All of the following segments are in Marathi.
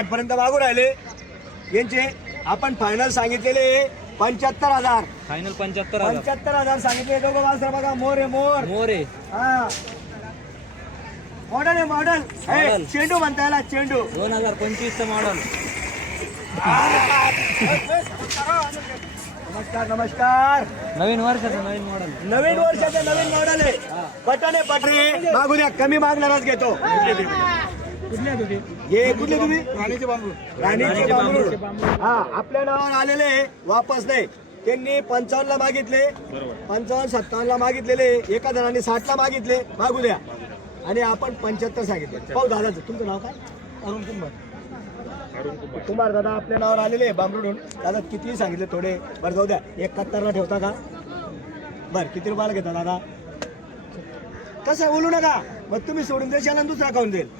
आठपर्यंत मागू राहिले यांचे आपण फायनल सांगितलेले पंच्याहत्तर हजार फायनल पंच्याहत्तर पंच्याहत्तर हजार सांगितले बघा मोरे मोर मोरे मॉडल आहे मॉडल चेंडू म्हणता येला चेंडू दोन हजार पंचवीस च मॉडल नमस्कार नमस्कार नवीन वर्षाचं नवीन मॉडल नवीन वर्षाचं नवीन मॉडल आहे पटाने पटरी मागून कमी मागणार घेतो कुठल्या तुम्ही हे कुठले तुम्ही हा आपल्या नावावर आलेले वापस नाही त्यांनी पंचावन्नला मागितले पंचावन्न सत्तावन्नला मागितलेले एका जणांनी साठ ला मागितले मागू द्या आणि आपण पंच्याहत्तर सांगितले पाहू दादाचं तुमचं नाव काय कुंभार कुमार दादा आपल्या नावावर आलेले दादा किती सांगितले थोडे बरं जाऊ द्या एकाहत्तरला ठेवता का बर किती रुपयाला घेता दादा तसं बोलू नका मग तुम्ही सोडून देशाला दुसरा खाऊन देईल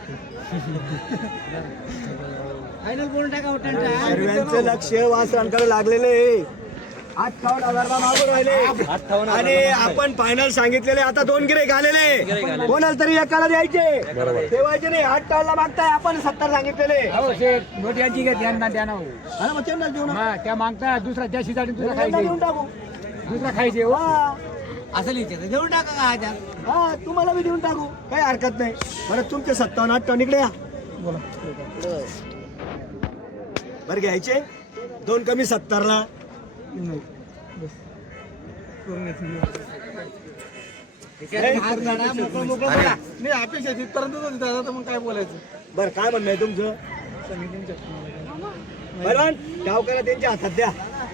आण लागलेले आठ थावून राहिले आता दोन गिरे घालेले कोणाला तरी एकाला ते व्हायचे नाही आठ टावल मागताय आहे आपण सत्तर सांगितलेले मागताय दुसरा त्या मागताय दुसरा खायचा घेऊन टाकू दुसरा खायचे वा असं लिहिते देऊन टाका का आजार हा तुम्हाला मी देऊन टाकू काही हरकत नाही बरं तुमचे सत्तावन्न अठ्ठावन्न इकडे या बोला बर घ्यायचे दोन कमी सत्तरला मी अपेक्षा तिथपर्यंत दादा तर मग काय बोलायचं बरं काय म्हणणं आहे तुमचं बरं गावकऱ्या त्यांच्या हातात द्या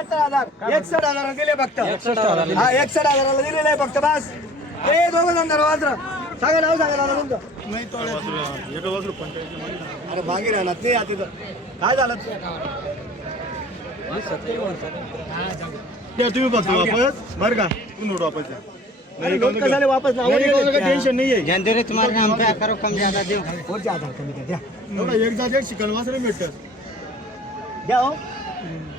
61000 61000 गेले भक्त 61000 बस दोघं दोन दरवाजा सगळं عاوز सगळं लावून अरे बाकी रह ते तिथं काय झालं 71000 हा वापस बर का वापस वापस नाही नाहीये जेंडर एक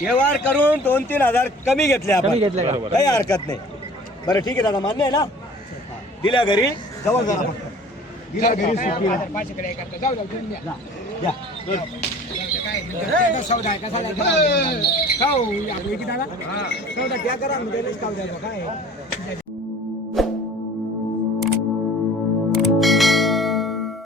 व्यवहार करून दोन तीन हजार कमी घेतले आपण काही हरकत नाही बरं ठीक आहे दादा मान्य आहे ना दिल्या घरी सवल्या घरी जाऊन खाऊ सौदा त्या कराव्या